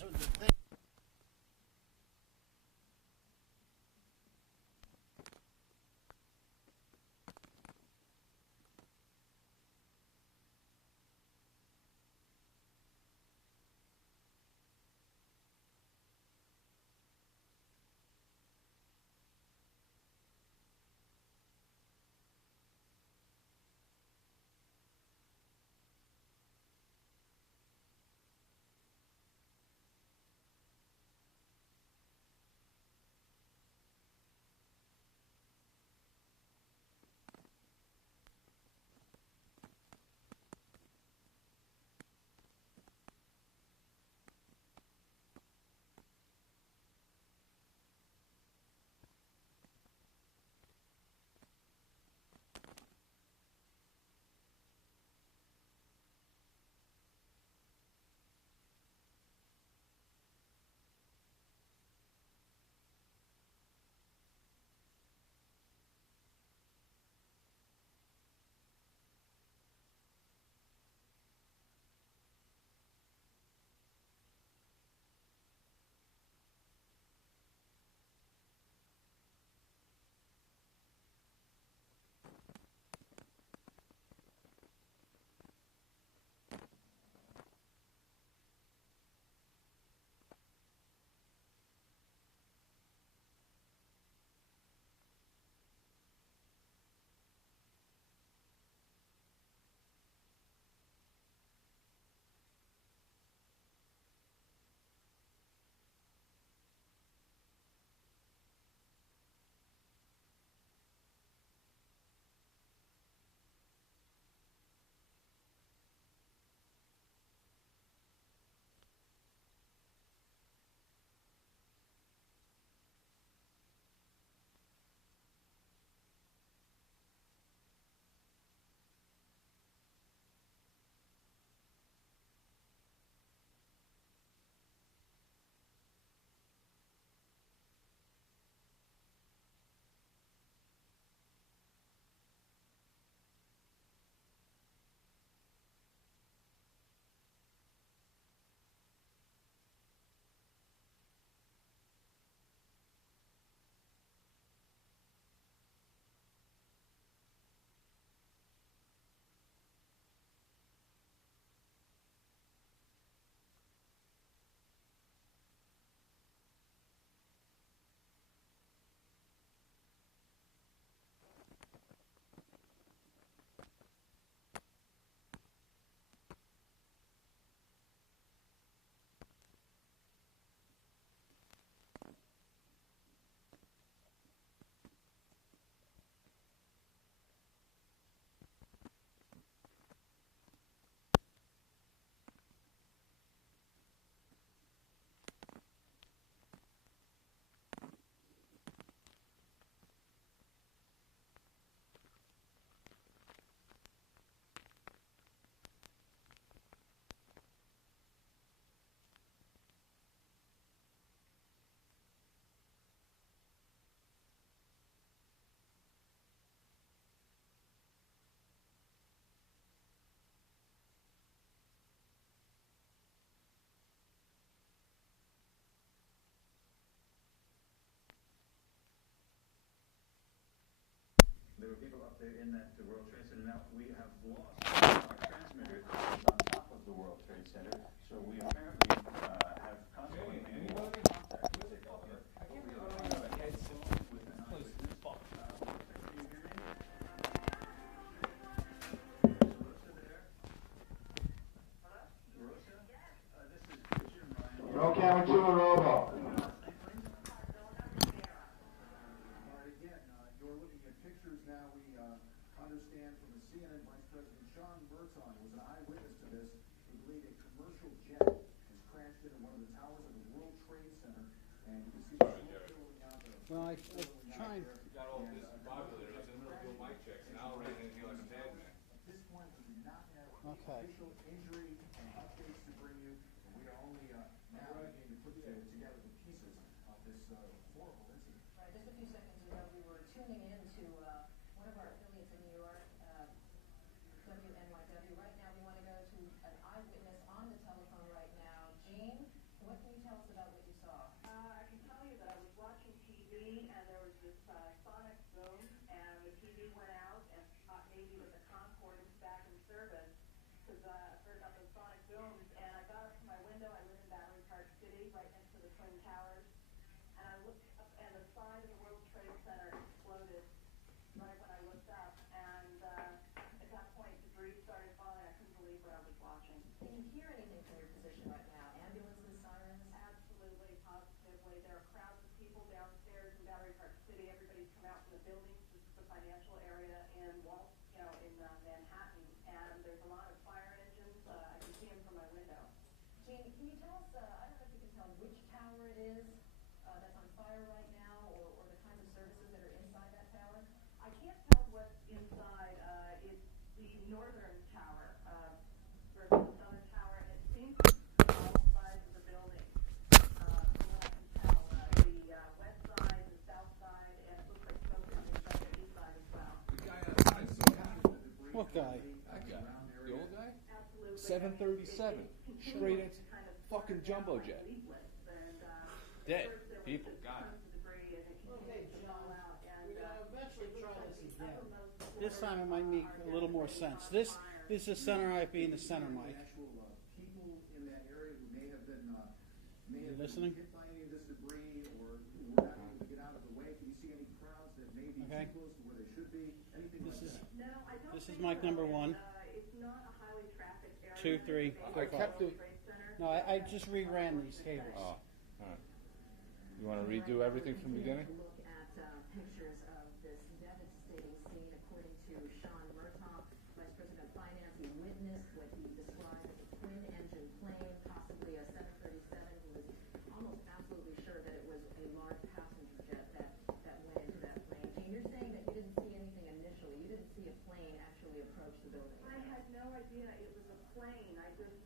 answered the thing. There were people up there in that World Trade Center. Now, we have lost our transmitter that's on top of the World Trade Center, so we apparently have constantly been lost contact with it. Roll camera 2 and roll. Now we understand from the CNN Vice President Sean Burton was an eyewitness to this. He believed a commercial jet has crashed into one of the towers of the World Trade Center, and you can see the smoke billowing out there. Well, I tried. Got all discombobulated. I was in the middle of doing mic checks, and Al ran in here like a madman. At this point, we do not have official injury updates to bring you. We are only now beginning to put together the pieces of this horrible incident. Right, just a few seconds ago, we were tuning in to one of our affiliates in New York, WNYW. Right now, we want to go to an eyewitness on the telephone right now. Gene, what can you right when I looked up, and at that point, debris started falling. I couldn't believe what I was watching. Can you hear anything from your position right now? Ambulances, sirens? Absolutely, positively. There are crowds of people downstairs in Battery Park City. Everybody's come out from the buildings. This is the financial area in Manhattan, and there's a lot of fire engines. I can see them from my window. Jean, can you tell us, I don't know if you can tell which tower it is that's on fire right now, or the kinds of services that are inside that tower? I can't tell what's inside. It's the northern tower versus the southern tower, and it seems to be on both sides of the building. From what I can tell, the west side, the south side, and it looks like smoke coming from the east side as well. The guy outside, so What guy? that guy, the old guy? Absolutely. 737, straight at Kind of fucking jumbo jet. leaflets, and, Dead first there was people, just got it. tons of debris, and it continued to fall out, and, We're gonna eventually it try looks this like the again. uppermost This time it might make a little more sense. This is the center mic being the center mic. Actual people in that area who may have been You listening? hit by any of this debris, or who were not able to get out of the way. Can you see any crowds that may be Okay. too close to where they should be? Anything This like is that? No, I don't This is think mic so. number one. It's not a highly trafficked area. 2, 3, It's a 4, I kept World the- Trade Center. No, I just reran these cables. Oh, alright. You want to redo everything from the beginning? Look at pictures of this devastating scene. According to Sean Murtaugh, Vice President of Finance, he witnessed what he described as a twin-engine plane, possibly a 737. He was almost absolutely sure that it was a large passenger jet that went into that plane. Gene, you're saying that you didn't see anything initially. You didn't see a plane actually approach the building. I had no idea it was a plane. I just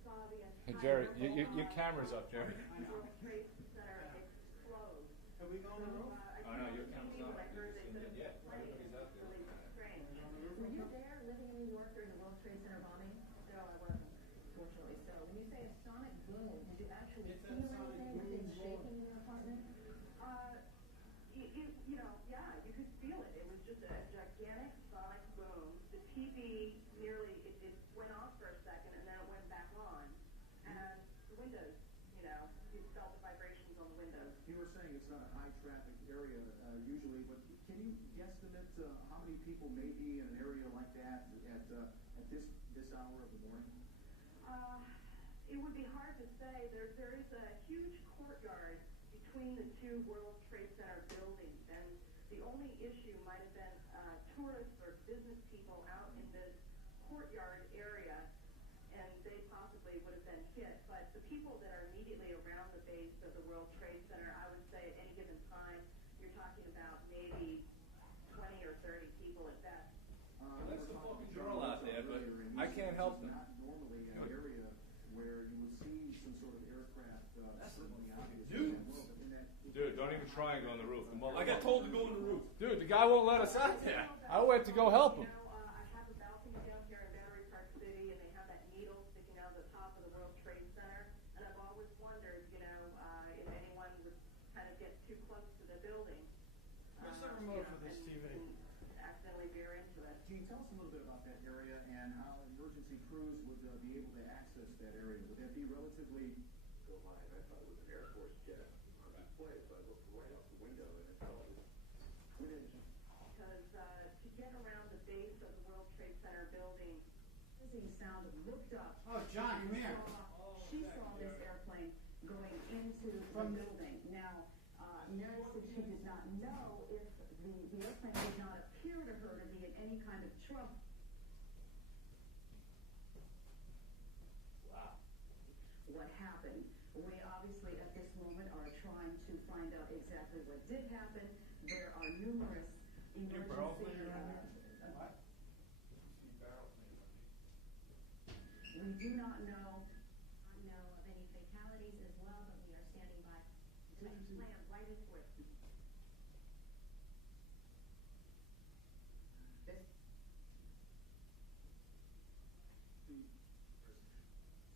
saw the Hey, entire Jerry, your camera's up, Jerry. World Trade Center explode. Are we going to the roof? Oh, no, your camera's When not. I heard they You've said seen it it was a yet. plane, Everybody's out there. really strange. Were you there living in New York during the World Trade Center bombing? No, I wasn't. Fortunately so. When you say a sonic boom, did you actually It's feel that sonic anything? Were boom things shaking in your apartment? Yeah, you could feel it. It was just a gigantic sonic boom. The TV nearly, it went off for a second and then it went back on. And the windows, you felt the vibrations on the windows. You were saying it's not a high traffic area usually, but can you guesstimate how many people may be in an area like that at this hour of the morning? It would be hard to say. There is a huge courtyard between the two World Trade Center buildings, and the only issue might have been tourists or business people out in this courtyard area, and they possibly would have been hit. But the people that are immediately around the base of the World Trade Center, I would say at any given time, you're talking about maybe 20 or 30 people at best. That's the fucking girl out there, but I can't help them. Not normally an area where you would see some sort of aircraft certainly obvious. Dude. In that Dude, don't even try and go on the roof. I got told to go on the roof. Dude, the guy won't let us out there. I went to go help him. I have a balcony down here in Battery Park City, and they have that needle sticking out of the top of the World Trade Center. And I've always wondered, if anyone would kind of get too close to the building. Where's the remote for this TV? And accidentally veer into it. Gene, tell us a little bit about that area and how emergency crews would be able to access that area. Would that be relatively? Go line. I thought it was an Air Force jet on display, so I looked right out the window and I saw this twin engine. Because to get around the base of the World Trade Center building, Hissing sound looked up. Oh, John, come here. She saw this airplane going into the building. Now, Mary said she did not know if the airplane did not appear to her to be in any kind of trouble. Wow. What happened? We obviously at this moment are trying to find out exactly what did happen. There are numerous emergency. We do not know. Know of any fatalities as well, but we are standing by. slammed right into it. This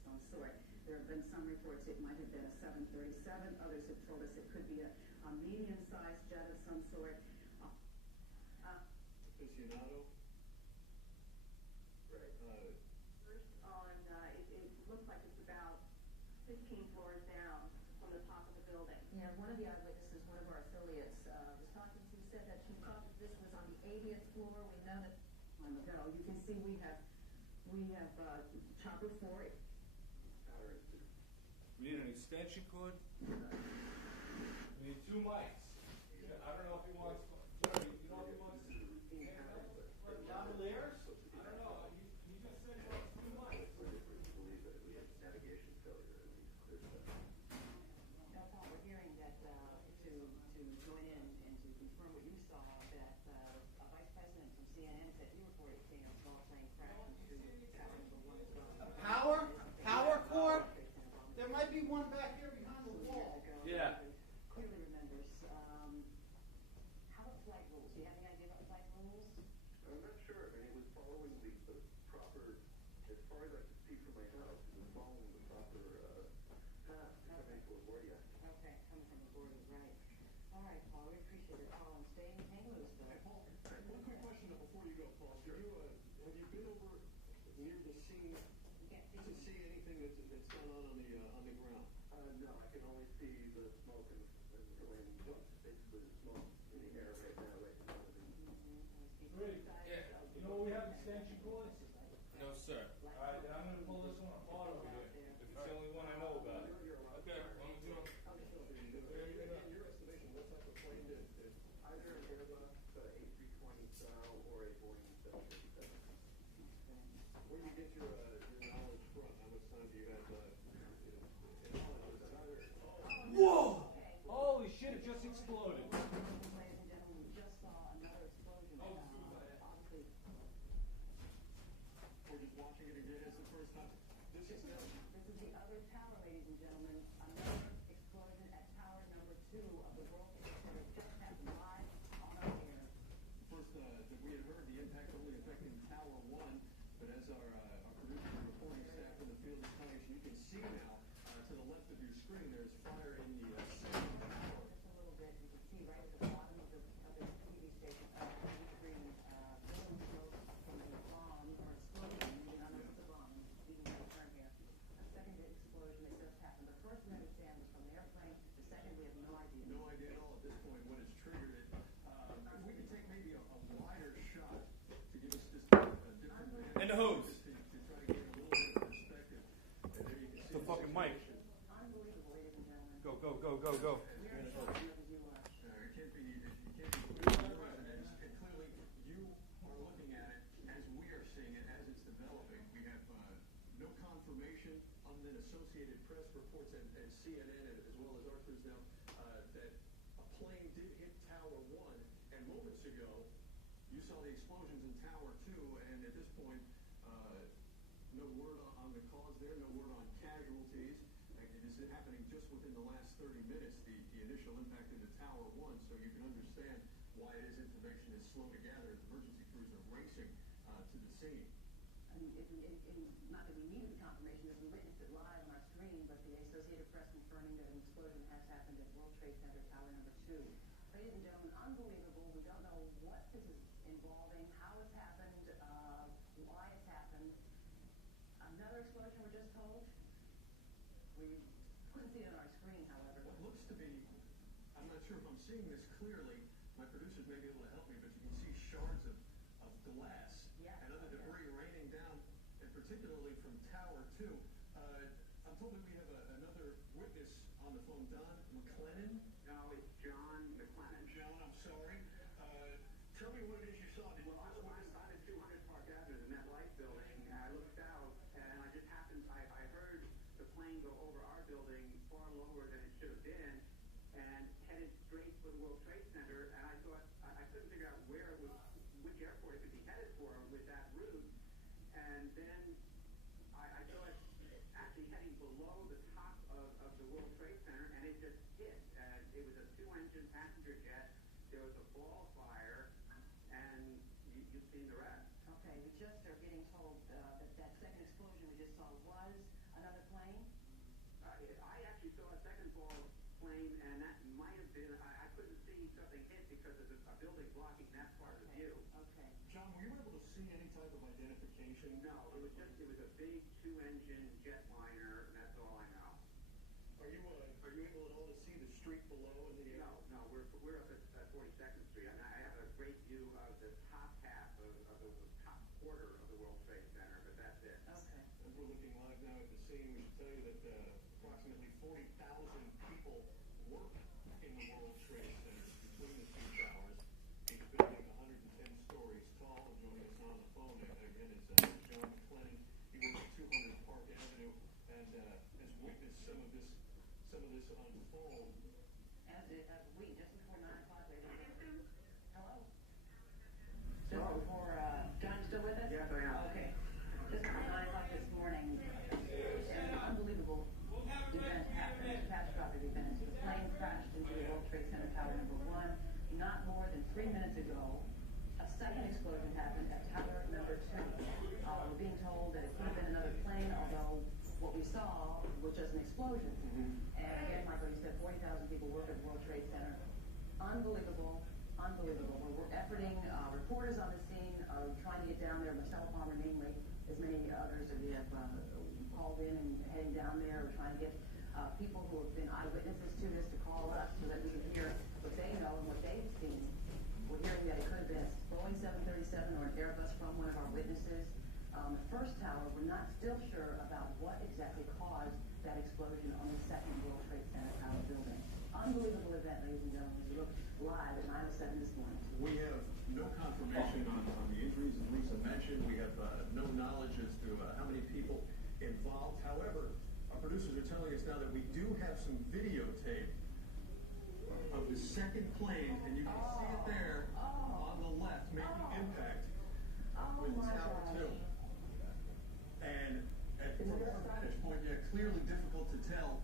some sort. There have been some reports it might have been a 737. Others have told us it could be a medium-sized jet of some sort. Aficionado? Right. First on, it looks like it's about 15 floors down from the top of the building. Yeah, one of the eyewitnesses, one of our affiliates, was talking to, said that she talked This was on the 80th floor. We know that time ago. You can see we have chopper 4. We need an extension cord. We need 2 mics. I don't know if he wants. Jerry, you know if he wants. Lavaliers? I don't know. He just said he wants 2 mics. Believe that we had navigation failure and there's No, Paul, we're hearing that, to join in and to confirm what you saw, that a vice president from CNN said he reported seeing a small plane crash into tower number 1 as well. Power cord? There might be one back here behind the wall. Yeah. Clearly remembers. How about flight rules? Do you have any idea about flight rules? I'm not sure. I mean, it was following the proper, as far as I could see from my house, it was following the proper coming to LaGuardia. Okay, coming from LaGuardia, right. All right, Paul, we appreciate it. Paul, and hang loose, though. Hey, Paul, one quick question before you go, Paul. Sure. Have you been over near the scene to see anything that's gone on the ground? No, I can only see the smoke and basically the smoke in the air right now, right now. Great. Yeah. You know we have extension cords? No, sir. All right, then I'm going to pull this one apart over here. If it's the only one I know about. Okay. Long as you don't. In your estimation, what type of plane did? Either an Airbus A320 style or a Boeing 737. Where do you get your knowledge from? How much time do you have in knowledge? Whoa! Holy shit! It just exploded. Ladies and gentlemen, we just saw another explosion. Obviously, We're just watching it again. It's the first time. This is the other tower, ladies and gentlemen. Another explosion at tower number 2 of the World Trade Center just happened live on our air. first that we had heard the impact only affecting Tower 1, but as our producer and reporting staff in the field is telling us, you can see now to the left of your screen there's fire in the second tower. Just a little bit, you can see right at the bottom of the TV station, screen, building smoke from a bomb or explosion. You don't know if it's a bomb. Even my term here. A second explosion that just happened. The first we understand was from an airplane. The second we have no idea. No idea at all at this point what has triggered it. If we could take maybe a wider shot to give us just a different vantage. And the hose. To try to get a little bit of perspective. And there you can see The fucking mic. Unbelievable, ladies and gentlemen. Go, go, go, go, go. We are as happy as you are. It can't be clearly you are looking at it as we are seeing it as it's developing. We have no confirmation other than Associated Press reports and CNN as well as our crews now that a plane did hit Tower 1, and moments ago you saw the explosions in Tower 2, and at this point no word on the cause there, no word on casualties. This is happening just within the last 30 minutes, the initial impact into Tower 1, so you can understand why it is information is slow to gather as emergency crews are racing to the scene. I mean, not that we needed the confirmation as we witnessed it live on our screen, but the Associated Press confirming that an explosion has happened at World Trade Center Tower number 2. Ladies and gentlemen, unbelievable. We don't know what this is involving, how it's happened, why it's happened. Another explosion, we're just told. We couldn't see it on our screen, however. What looks to be, I'm not sure if I'm seeing this clearly, my producers may be able to help me, but you can see shards of glass and other debris raining down, and particularly from Tower 2. I'm told that we have another witness on the phone, Don McLennan. No, it's John McLennan. John, I'm sorry. Tell me what it is you saw. Well, I'm at 200 Park Avenue, the MetLife building, and I looked out, and I just happened, I heard the plane go over our building far lower than it should have been, and headed straight for the World Trade Center, and I thought, I couldn't figure out which airport it could be headed for with that route, and then I saw it actually heading below the top of the World Trade Center, and it just hit, and it was a 2-engine passenger jet, there was a ball fire, and you've seen the rest. Okay, we just are getting told that second explosion we just saw was another plane. I actually saw a second ball plane, and that might have been, I couldn't see something hit because of a building blocking that part of the view. Okay. John, were you able to see any type of identification? No, it was a big 2-engine jetliner, and that's all I know. Are you able at all to see the street below in the air? No, we're up at 42nd Street. I have a great view quarter of the World Trade Center, but that's it. Okay. As we're looking live now at the scene, we should tell you that approximately 40,000 people work in the World Trade Center between the two towers. Each building 110 stories tall. Joining us on the phone again is John McClennan. He works at 200 Park Avenue and has witnessed some of this unfold. As we, just before 9 o'clock, ladies and gentlemen. Hello? Just before, John, you still with us? Yes, I am. Okay. Just before 9 o'clock this morning, an unbelievable event happened, a catastrophic event. The plane crashed into the World Trade Center Tower number 1. Not more than 3 minutes ago, a second explosion happened at tower number 2. We're being told that it could have been another plane, although what we saw was just an explosion. And again, Michael, you said 40,000 people work at the World Trade Center. Unbelievable, unbelievable. We're efforting reporters on the scene, trying to get down there. Michelle Palmer, namely, as many others that we have called in and heading down there. We're trying to get people who have been eyewitnesses to this to call us so that we can hear what they know and what they've seen. We're hearing that it could have been a Boeing 737 or an Airbus from one of our witnesses. The first tower, we're not still sure about what exactly caused that explosion on the second World Trade Center tower building. Unbelievable event, ladies and gentlemen. We look live at 9:07 this morning. We have no confirmation on the injuries, as Lisa mentioned. We have no knowledge as to how many people involved. However, our producers are telling us now that we do have some videotape of the second plane, and you can see it there on the left making impact with Tower 2. And from a vantage point, clearly difficult to tell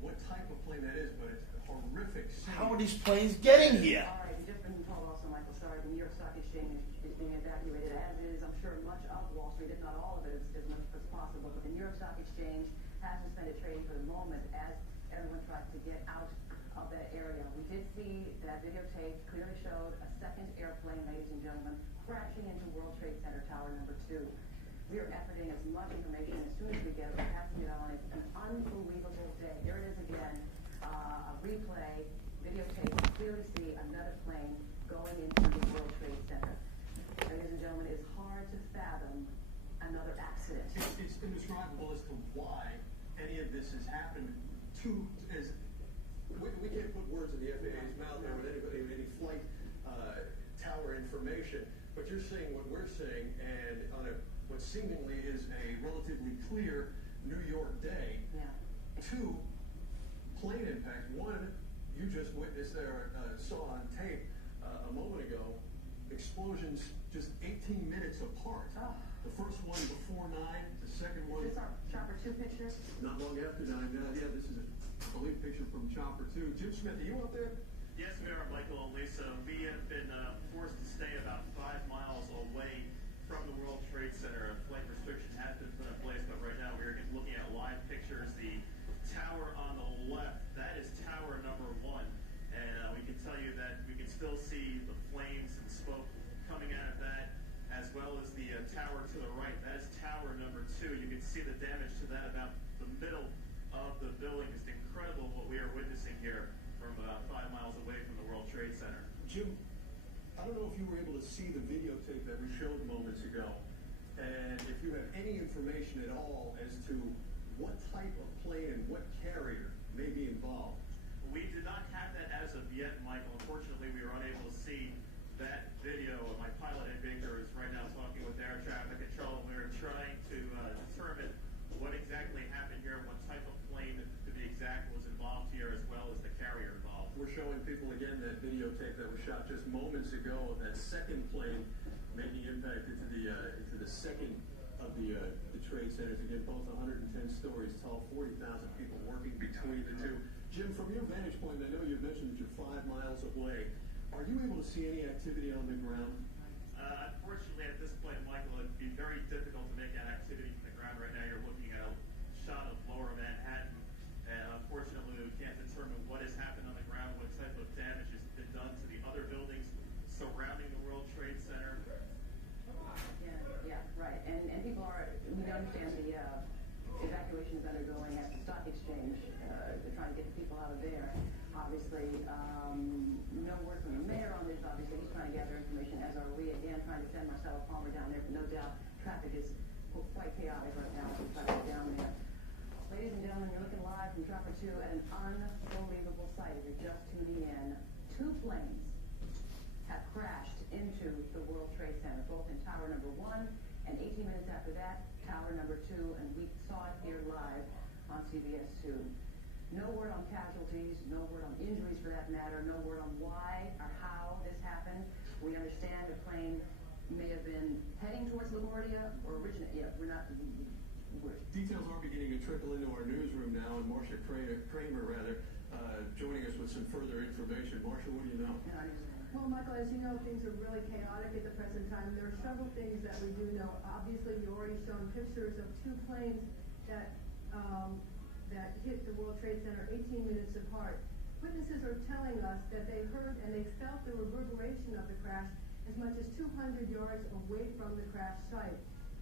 what type of plane that is, but it's a horrific scene. How are these planes getting here? All right, we just been told also, Michael, sorry, the New York Stock Exchange is being evacuated, as is, I'm sure, much of Wall Street, if not all of it, as much as possible. But the New York Stock Exchange has suspended trading for the moment as everyone tries to get out of that area. We did see that videotape clearly showed a second airplane, ladies and gentlemen, crashing into World Trade Center Tower number 2. We are efforting as much information as soon as we get it. We're passing it on. It's an unbelievable day. Here it is again, a replay, videotape. You clearly see another plane going into the World Trade Center. Ladies and gentlemen, it's hard to fathom another accident. It's indescribable as to why any of this has happened. We can't put words in the FAA's mouth there with anybody with any flight tower information, but you're seeing what we're seeing, and on what seemingly is a relatively clear New York day. Yeah. 2 plane impacts. 1, you just witnessed there, saw on tape a moment ago, explosions just 18 minutes apart. Oh. The first one before 9, the second one... Is this our Chopper 2 picture? Not long after 9. Yeah, this is I believe a picture from Chopper 2. Jim Smith, are you out there? Yes, we are, Michael and Lisa. We have been forced to stay about 5 miles away from the World Trade Center. A flight restriction has been put in place, but right now we are looking at live pictures. The tower on the left, that is tower number 1. And we can tell you that we can still see the flames and smoke coming out of that, as well as the tower to the right. That is tower number 2. You can see the damage to that about the middle of the building. It's incredible what we are witnessing here from 5 miles away from the World Trade Center. Jim, I don't know if you were able to see the videotape that we showed moments ago, and if you have any information at all as to what type of plane and what carrier may be involved. We did not have that as of yet, Michael. Unfortunately, we were unable to see that video. My pilot and Victor is right now talking with air traffic control, and we are trying to determine what exactly happened here, what type of plane, to be exact, was involved here, as well as the carrier involved. We're showing people again that videotape that was shot just moments ago of that second plane making impact into the second of the trade centers. Again, both 110 stories tall, 40,000 people working between the two. Jim, from your vantage point, I know you've mentioned that you're 5 miles away. Are you able to see any activity on the ground? Unfortunately, at this point, Michael, it'd be very difficult to make out activity from the ground right now. You're looking at a shot of lower Manhattan, and unfortunately, we can't determine what has happened on the ground, what type of damage has been done to the other buildings surrounding the World Trade Center. Yeah, right. And people are, we understand the evacuation is undergoing at the stock exchange. They're trying to get the people out of there. Obviously, no word from the mayor on this. Obviously, he's trying to gather information, as are we. Again, trying to send Marcella Palmer down there, but no doubt tower number 1, and 18 minutes after that, tower number 2, and we saw it here live on CBS 2. No word on casualties, no word on injuries for that matter, no word on why or how this happened. We understand the plane may have been heading towards LaGuardia or originating. Yeah, we're not. Details are beginning to trickle into our newsroom now, and Marcia Kramer, joining us with some further information. Marcia, what do you know? Well, Michael, as you know, things are really chaotic at the present time. There are several things that we do know. Obviously, you've already shown pictures of 2 planes that hit the World Trade Center 18 minutes apart. Witnesses are telling us that they heard and they felt the reverberation of the crash as much as 200 yards away from the crash site.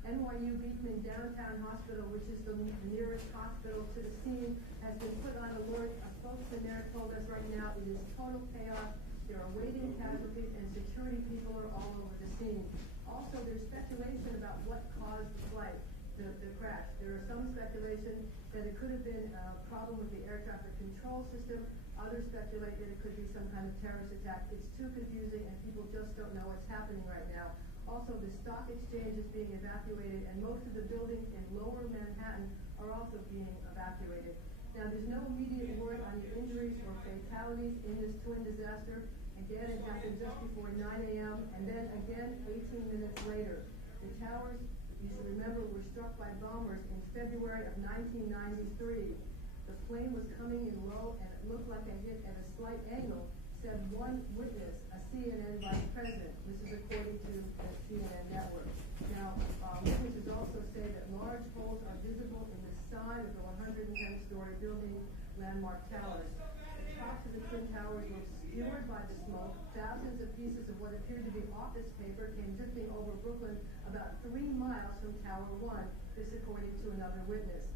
NYU Beekman Downtown Hospital, which is the nearest hospital to the scene, has been put on alert. Folks in there told us right now it is total chaos. There are waiting casualties and security people are all over the scene. Also, there's speculation about what caused the flight, the crash. There is some speculation that it could have been a problem with the air traffic control system. Others speculate that it could be some kind of terrorist attack. It's too confusing and people just don't know what's happening right now. Also, the stock exchange is being evacuated and most of the buildings in lower Manhattan are also being evacuated. Now, there's no immediate word on the injuries or fatalities in this twin disaster. Again, it happened just before 9 a.m. and then again 18 minutes later. The towers, you should remember, were struck by bombers in February of 1993. The plane was coming in low and it looked like a hit at a slight angle, said one witness, a CNN vice president. This is according to the CNN network. Now, witnesses also say that large holes are visible in the side of the 110-story building, Landmark Towers. The tops of the Twin Towers were obscured by the smoke. Thousands of pieces of what appeared to be office paper came drifting over Brooklyn about 3 miles from Tower 1, this according to another witness.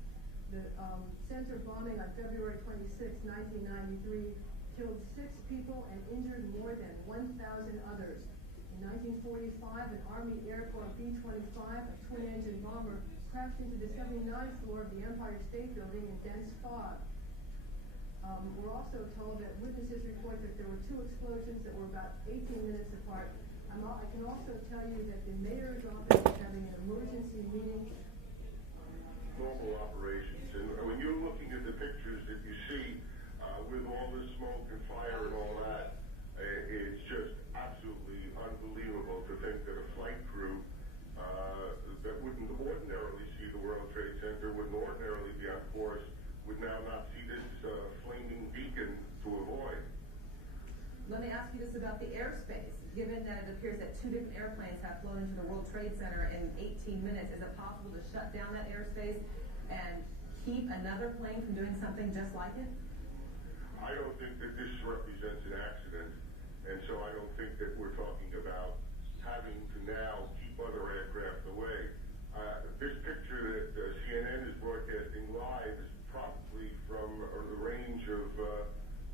The center bombing on February 26, 1993, killed 6 people and injured more than 1,000 others. In 1945, an Army Air Corps B-25, a twin-engine bomber, crashed into the 79th floor of the Empire State Building in dense fog. We're also told that witnesses report that there were 2 explosions that were about 18 minutes apart. I can also tell you that the mayor's office is having an emergency meeting. Normal operations. And when you're looking at the pictures that you see with all this smoke and fire and all that, it's just absolutely unbelievable to think that a flight crew that wouldn't ordinarily see the World Trade Center, wouldn't ordinarily be on course, would now not see this flaming beacon to avoid. Let me ask you this about the airspace. Given that it appears that 2 different airplanes have flown into the World Trade Center in 18 minutes, is it possible to shut down that airspace and keep another plane from doing something just like it? I don't think that this represents an accident, and so I don't think that we're talking about having to now keep other aircraft away. This picture that CNN is broadcasting live is probably from the range of a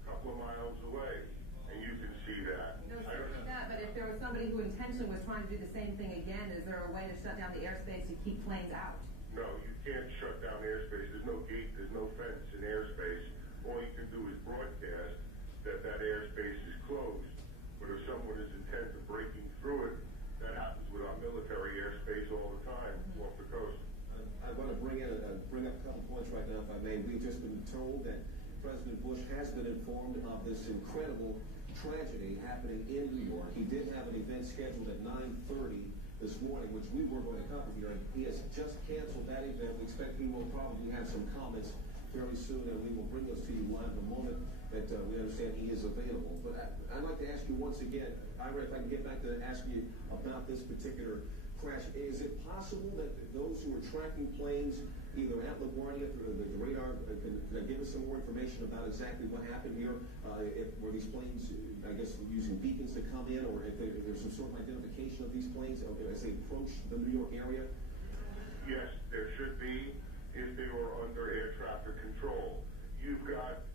couple of miles away, and you can see that. No, certainly not, but if there was somebody who intentionally was trying to do the same thing again, is there a way to shut down the airspace to keep planes out? No, you can't shut down airspace. There's no gate, there's no fence in airspace. All you can do is broadcast that that airspace is closed. But if someone is intent on breaking through it, that happens with our military airspace all the time off the coast. I want to bring up a couple points right now, if I may. We've just been told that President Bush has been informed of this incredible tragedy happening in New York. He did have an event scheduled at 9:30 this morning, which we were going to cover here, and he has just canceled that event. We expect he will probably have some comments fairly soon, and we will bring those to you live in a moment that we understand he is available. But I'd like to ask you once again, Ira, if I can get back to asking you about this particular crash. Is it possible that those who are tracking planes either at LaGuardia through the radar can give us some more information about exactly what happened here? Were these planes, I guess, using beacons to come in, or if there's some sort of identification of these planes as they approach the New York area? Yes, there should be if they were under air traffic control. You've got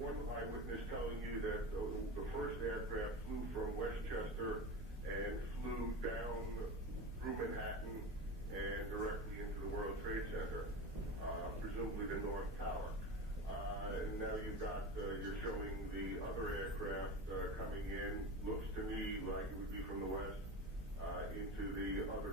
one eyewitness telling you that the first aircraft flew from Westchester and flew down through Manhattan and directly into the World Trade Center, presumably the North Tower. Now you're showing the other aircraft coming in. Looks to me like it would be from the west into the other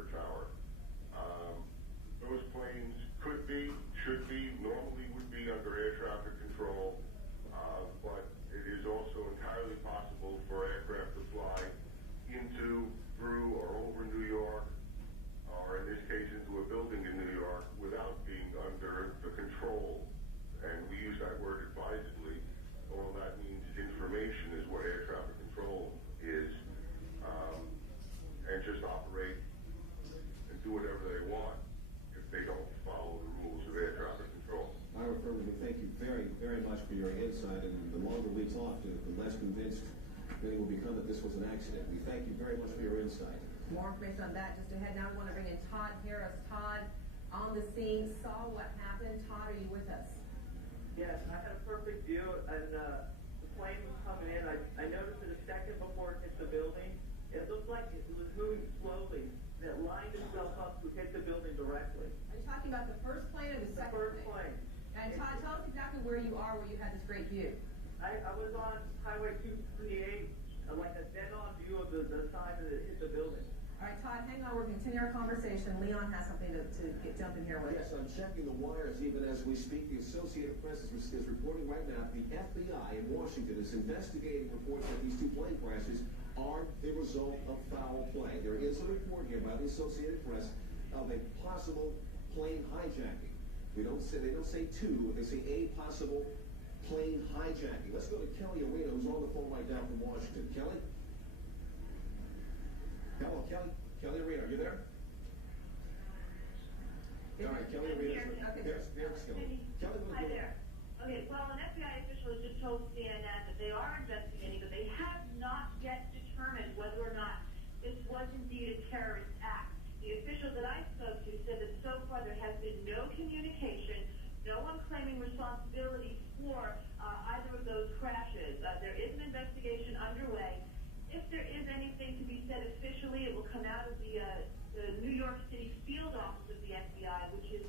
convinced many will become that this was an accident. We thank you very much for your insight. More information on that just ahead. Now we want to bring in Todd Harris. Todd, on the scene, saw what happened. Todd, are you with us? Yes, I had a perfect view, and the plane was coming in. I noticed it a second before it hit the building. It looked like it was moving slowly. It lined itself up to hit the building directly. Are you talking about the first plane or the second First plane. And Todd, tell us exactly where you are, where you had this great view. I was on Highway 238, like a dead-on view of the side that it hit the building. All right, Todd, hang on. We're going to continue our conversation. Leon has something to jump in here with. Yes, I'm checking the wires even as we speak. The Associated Press is reporting right now the FBI in Washington is investigating reports that these two plane crashes are the result of foul play. There is a report here by the Associated Press of a possible plane hijacking. They don't say two, they say a possible plane hijacking. Let's go to Kelly Arena, who's on the phone right now from Washington. Kelly? Hello, Kelly. Kelly Arena, are you there? All right, Kelly Arena. There's Kelly. Kelly, Hi there. Okay, well, an FBI official has just told CNN that they are investigating, but they have not yet determined whether or not this was indeed a terrorist act. The official that I spoke to said that so far there has been no communication, no one claiming responsibility for either of those crashes. There is an investigation underway. If there is anything to be said officially, it will come out of the New York City field office of the FBI, which is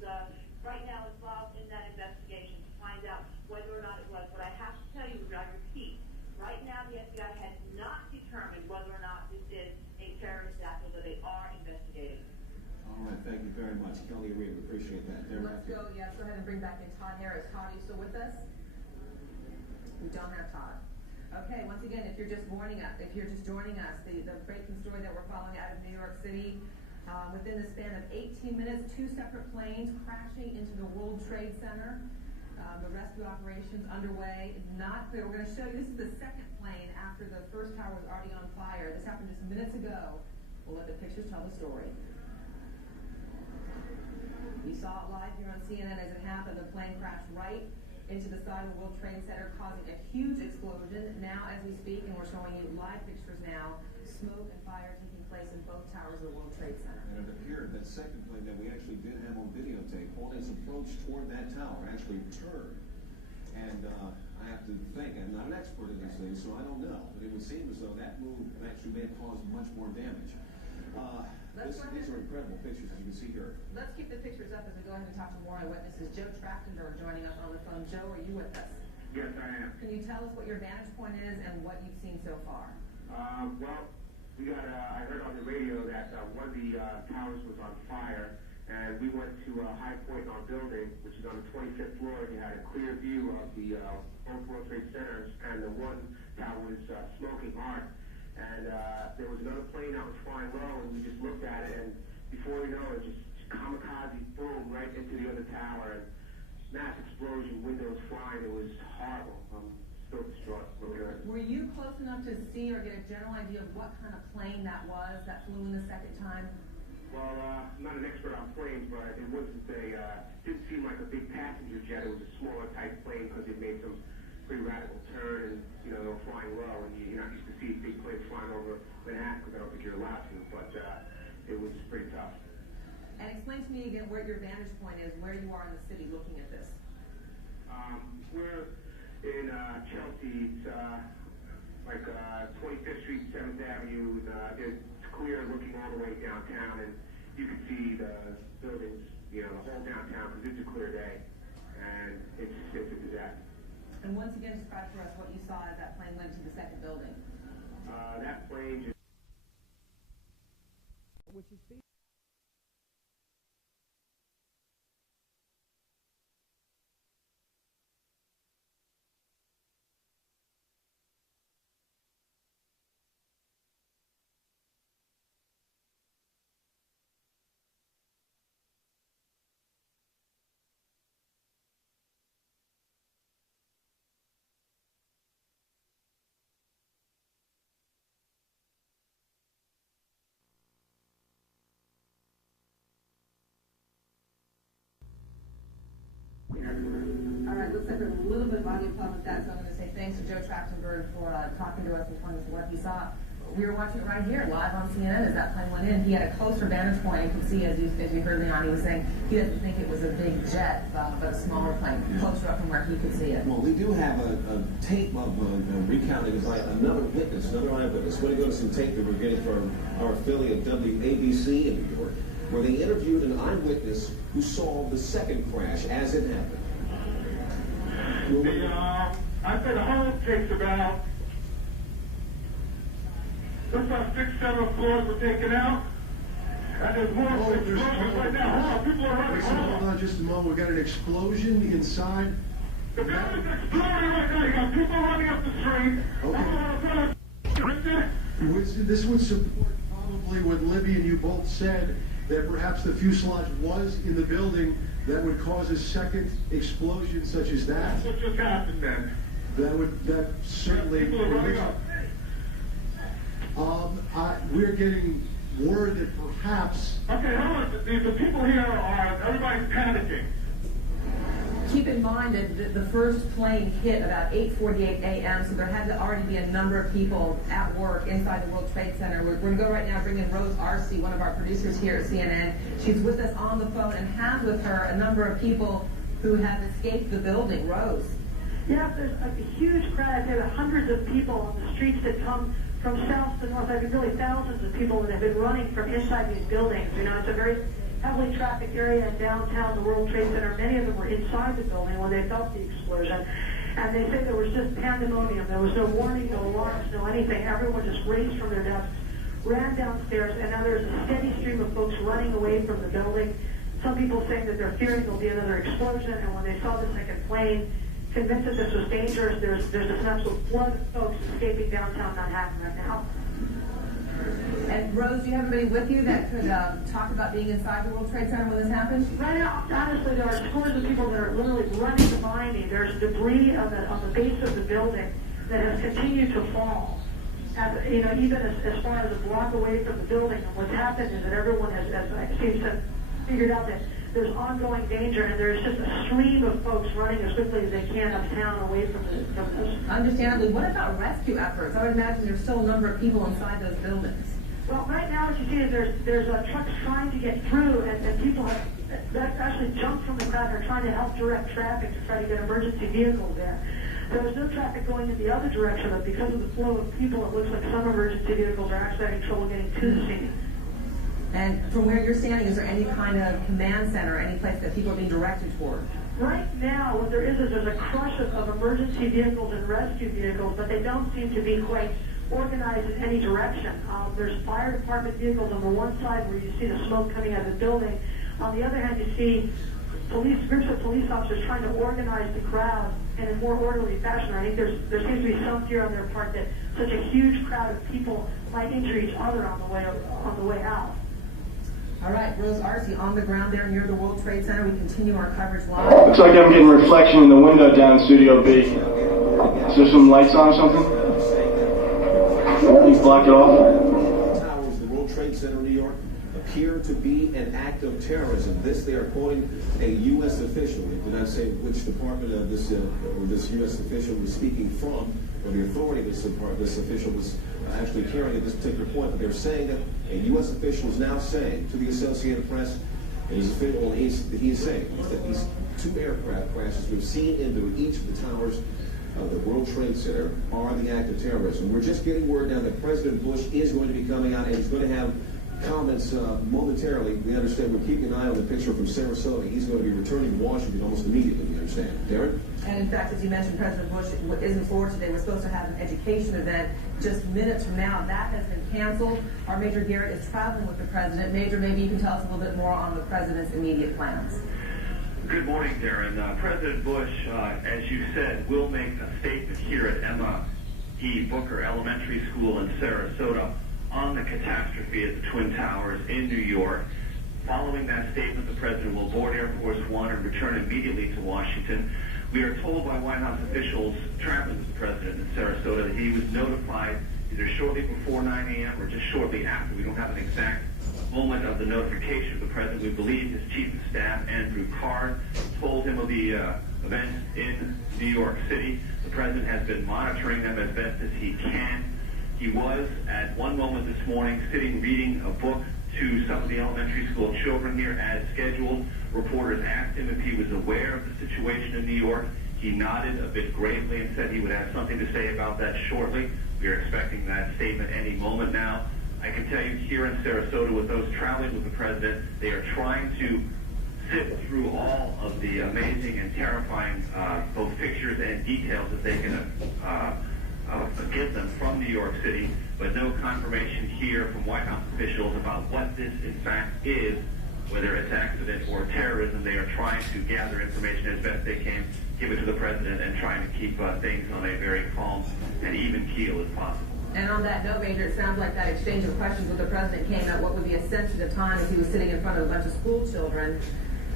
right now involved in that investigation to find out whether or not it was. But I have to tell you, I repeat, right now the FBI has not determined whether or not this is a terrorist act, although they are investigating. All right, thank you very much. Kelly Arena, appreciate that. Let's go ahead and bring back in Todd Harris. Todd, are you still with us? We don't have Todd. Okay, once again, if you're just joining us, the breaking story that we're following out of New York City, within the span of 18 minutes, two separate planes crashing into the World Trade Center. The rescue operations underway. Not clear. We're going to show you, this is the second plane after the first tower was already on fire. This happened just minutes ago. We'll let the pictures tell the story. You saw it live here on CNN as it happened. The plane crashed right into the side of the World Trade Center, causing a huge explosion. Now, as we speak, and we're showing you live pictures now, smoke and fire taking place in both towers of the World Trade Center. And it appeared that second plane that we actually did have on videotape, on its approach toward that tower, actually turned. And I have to think, I'm not an expert in these things, so I don't know, but it would seem as though that move actually may have caused much more damage. These are incredible pictures, as you can see here. Let's keep the pictures up as we go ahead and talk to more eyewitnesses. Joe Trachtenberg joining us on the phone. Joe, are you with us? Yes, I am. Can you tell us what your vantage point is and what you've seen so far? Well, I heard on the radio that one of the towers was on fire, and we went to High Point in our building, which is on the 25th floor, and you had a clear view of the both World Trade Centers, and the one tower was smoking hard. And there was another plane that was flying low, and we just looked at it, and before we know it, just kamikaze, boom, right into the other tower, and mass explosion, windows flying. It was horrible. I'm still distraught. Were you close enough to see or get a general idea of what kind of plane that was that flew in the second time? Well, I'm not an expert on planes, but it wasn't didn't seem like a big passenger jet. It was a smaller type plane because it made some pretty radical turn, and they were flying low, and you're not used to see big planes flying over Manhattan because I don't think you're allowed to, but it was pretty tough. And explain to me again where your vantage point is, where you are in the city looking at this. We're in Chelsea. It's like 25th Street, 7th Avenue. It's clear looking all the way downtown, and you can see the buildings, the whole downtown, because it's a clear day, and it's a disaster. And once again, describe for us what you saw as that plane went to the second building. That plane just... Which is thanks to Joe Trachtenberg for talking to us and telling us what he saw. We were watching it right here, live on CNN as that plane went in. He had a closer vantage point. You could see, as you heard Leon, he was saying he doesn't think it was a big jet, but a smaller plane, closer up from where he could see it. Well, we do have a tape of recounting. It's like another witness, another eyewitness. We're going to go to some tape that we're getting from our affiliate WABC in New York, where they interviewed an eyewitness who saw the second crash as it happened. I said the whole takes about, looks like 6, 7 floors were taken out. And there's more explosions right now. Hold on, people are running. Hold on just a moment. We got an explosion inside. The building's exploding right now. You got people running up the street. Okay. This would support probably what Libby and you both said, that perhaps the fuselage was in the building that would cause a second explosion such as that. That's what just happened, man. That certainly. People are running up. We're getting word that perhaps. Okay, hold on. The people here everybody's panicking. Keep in mind that the first plane hit about 8:48 a.m., so there had to already be a number of people at work inside the World Trade Center. We're going to go right now bring in Rose Arce, one of our producers here at CNN. She's with us on the phone and has with her a number of people who have escaped the building. Rose. Yeah, there's a huge crowd. There are hundreds of people on the streets that come from south to north. I mean, really thousands of people that have been running from inside these buildings. You know, it's a very heavily trafficked area in downtown, the World Trade Center. Many of them were inside the building when they felt the explosion. And they say there was just pandemonium. There was no warning, no alarms, no anything. Everyone just raced from their desks, ran downstairs, and now there's a steady stream of folks running away from the building. Some people saying that they're fearing there'll be another explosion, and when they saw the second plane, convinced that this was dangerous, there's an absolute flood of folks escaping downtown Manhattan right now. And Rose, do you have anybody with you that could talk about being inside the World Trade Center when this happened? Right now, honestly, there are scores of people that are literally running behind me. There's debris on the base of the building that has continued to fall. You know, even as far as a block away from the building. And what's happened is that everyone has seems to have figured out that there's ongoing danger, and there's just a stream of folks running as quickly as they can uptown away from this. Understandably. What about rescue efforts? I would imagine there's still a number of people inside those buildings. Well, right now, what you see is there's trucks trying to get through, and people have actually jumped from the crowd and are trying to help direct traffic to try to get emergency vehicles there. There was no traffic going in the other direction, but because of the flow of people, it looks like some emergency vehicles are actually having trouble getting to the scene. And from where you're standing, is there any kind of command center, any place that people are being directed toward? Right now, what there is there's a crush of emergency vehicles and rescue vehicles, but they don't seem to be quite organized in any direction. There's fire department vehicles on the one side where you see the smoke coming out of the building. On the other hand, you see groups of police officers trying to organize the crowd in a more orderly fashion. I think there seems to be some fear on their part that such a huge crowd of people might injure each other on the way out. All right, Rose Arce on the ground there near the World Trade Center. We continue our coverage live. Looks like I'm getting reflection in the window down in Studio B. Is there some lights on or something? You blocked it off? Towers, the World Trade Center, New York, appear to be an act of terrorism. This, they are quoting a U.S. official. They did not say which department of this U.S. official was speaking from, or the authority this official was actually carrying at this particular point. But they're saying that a U.S. official is now saying to the Associated Press, he's saying that these two aircraft crashes we've seen into each of the towers of the World Trade Center are the act of terrorism. We're just getting word now that President Bush is going to be coming out and he's going to have comments momentarily. We understand we're keeping an eye on the picture from Sarasota. He's going to be returning to Washington almost immediately, we understand. Darren? And in fact, as you mentioned, President Bush isn't forward today. We're supposed to have an education event just minutes from now. That has been canceled. Our Major Garrett is traveling with the president. Major, maybe you can tell us a little bit more on the president's immediate plans. Good morning, Darren. President Bush, as you said, will make a statement here at Emma E. Booker Elementary School in Sarasota on the catastrophe at the Twin Towers in New York. Following that statement, the president will board Air Force One and return immediately to Washington. We are told by White House officials traveling with the president in Sarasota that he was notified either shortly before 9 a.m. or just shortly after. We don't have an exact moment of the notification of the president. We believe his chief of staff, Andrew Card, told him of the events in New York City. The president has been monitoring them as best as he can. He was, at one moment this morning, sitting reading a book to some of the elementary school children here as scheduled. Reporters asked him if he was aware of the situation in New York. He nodded a bit gravely and said he would have something to say about that shortly. We are expecting that statement any moment now. I can tell you here in Sarasota, with those traveling with the president, they are trying to sift through all of the amazing and terrifying both pictures and details that they can get them from New York City, but no confirmation here from White House officials about what this in fact is, whether it's accident or terrorism. They are trying to gather information as best they can, give it to the president, and trying to keep things on a very calm and even keel as possible. And on that note, Major, it sounds like that exchange of questions with the president came at what would be a sensitive time as he was sitting in front of a bunch of school children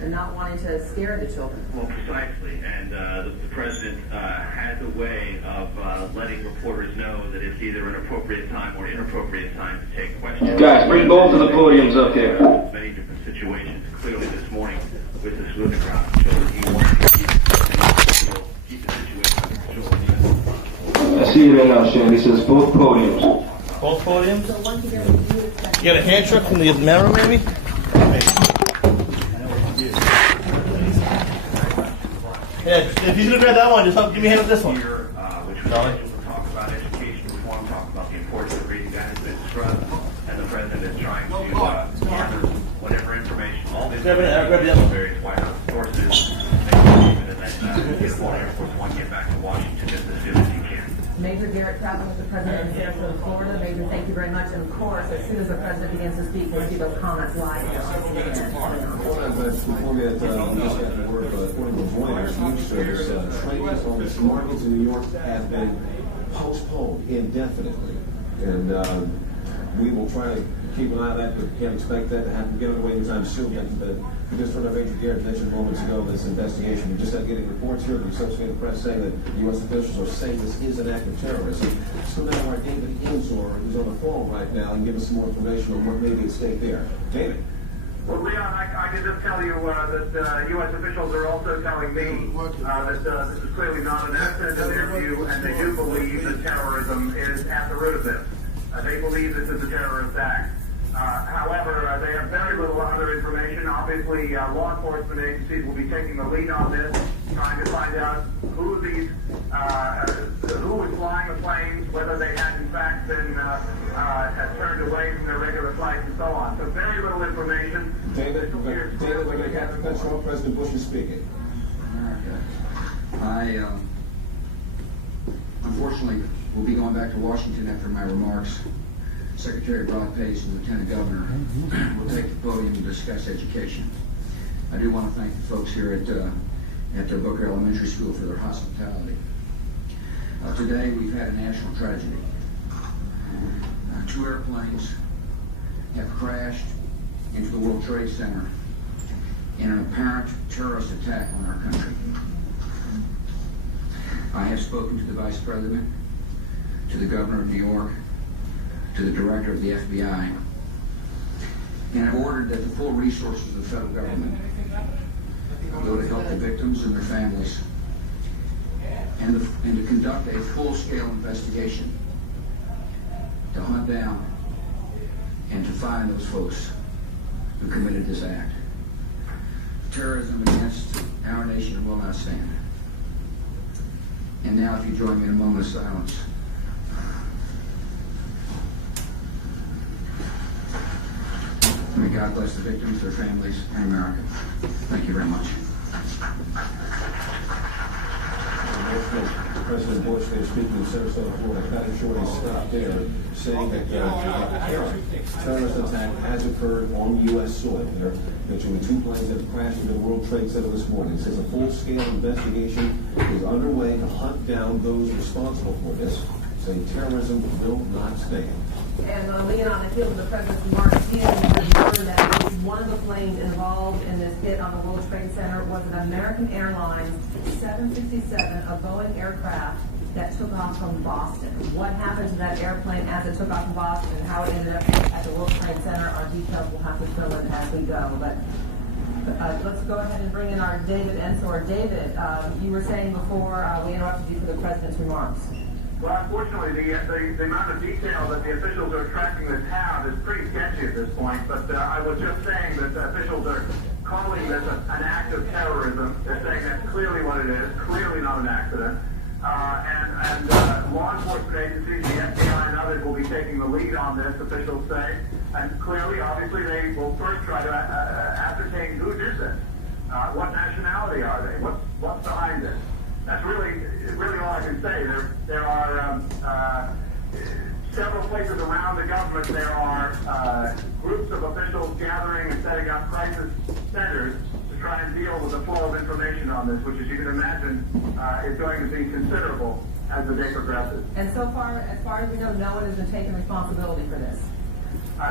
and not wanting to scare the children. Well, precisely. And the president has a way of letting reporters know that it's either an appropriate time or inappropriate time to take questions. Guys, bring both of the podiums up here. Many different situations. Clearly this morning with the crowd of children, he wanted to keep the situation under control. I see you right now, Shane. He says both podiums. Both podiums? You got a hand truck from the mirror, maybe? Yeah, if he's gonna grab that one, just give me a hand with this one. Here, which was talk about education reform, talk about the importance of reading that has been stressed, and the president is trying to gather whatever information, all this from various White House sources, and get more Air Force One, get back to Washington just as soon as you can. Major Garrett traveling with the president in Sarasota, Florida. Major, thank you very much. And of course, as soon as the president begins to speak, we'll see those comments live here on CNN. Before we just got to work, according to Reuters News Service, trains on the markets in New York have been postponed indefinitely. And we will try to keep an eye on that, but can't expect that to happen again away anytime soon. We just heard our Major Garrett mentioned moments ago this investigation. We just started getting reports here from the Associated Press saying that U.S. officials are saying this is an act of terrorism. So now our David Insor, who's on the phone right now, and give us some more information on what may be at stake there. David. Well, Leon, I can just tell you that U.S. officials are also telling me that this is clearly not an accident in their view, and they do believe that terrorism is at the root of this. They believe this is a terrorist act. However, they have very little other information. Obviously, law enforcement agencies will be taking the lead on this, trying to find out who was flying the planes, whether they had in fact been turned away from their regular flights, and so on. So very little information. David, we're going to have to cut you off. President Bush is speaking. I unfortunately will be going back to Washington after my remarks. Secretary Broadpace and Lieutenant Governor will take the podium to discuss education. I do want to thank the folks here at Booker Elementary School for their hospitality. Today we've had a national tragedy. 2 airplanes have crashed into the World Trade Center in an apparent terrorist attack on our country. I have spoken to the Vice President, to the Governor of New York, to the Director of the FBI, and I've ordered that the full resources of the federal government go to help the victims and their families, and to conduct a full-scale investigation to hunt down and to find those folks who committed this act. Terrorism against our nation will not stand. And now, if you join me in a moment of silence. May God bless the victims, their families, and America. Thank you very much. President Bush, they're speaking in Sarasota, Florida, kind of short and stop there, saying that terrorist attack has occurred on U.S. soil. They're mentioning 2 planes that have crashed into the World Trade Center this morning. It says a full-scale investigation is underway to hunt down those responsible for this, saying terrorism will not stand. And Leon, on the heels of the president's remarks, we heard that one of the planes involved in this hit on the World Trade Center was an American Airlines 767, a Boeing aircraft that took off from Boston. What happened to that airplane as it took off from Boston and how it ended up at the World Trade Center, our details will have to fill in as we go. But Let's go ahead and bring in our David Ensor. David, you were saying before we interrupted you for the president's remarks. Well, unfortunately, the amount of detail that the officials are tracking this have is pretty sketchy at this point. But I was just saying that the officials are calling this an act of terrorism. They're saying that's clearly what it is, clearly not an accident. And law enforcement agencies, the FBI and others, will be taking the lead on this, officials say. And clearly, obviously, they will first try to ascertain who did this. What nationality are they? What's behind this? That's really all I can say. There are several places around the government. There are groups of officials gathering and setting up crisis centers to try and deal with the flow of information on this, which, as you can imagine, is going to be considerable as the day progresses. And so far, as far as we know, no one has been taking responsibility for this.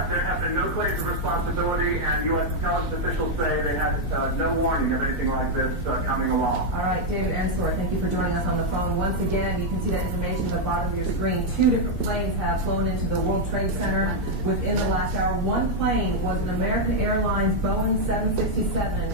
There have been no claims of responsibility, and U.S. intelligence officials say they had no warning of anything like this coming along. All right, David Ensor, thank you for joining us on the phone. Once again, you can see that information at the bottom of your screen. 2 different planes have flown into the World Trade Center within the last hour. One plane was an American Airlines Boeing 767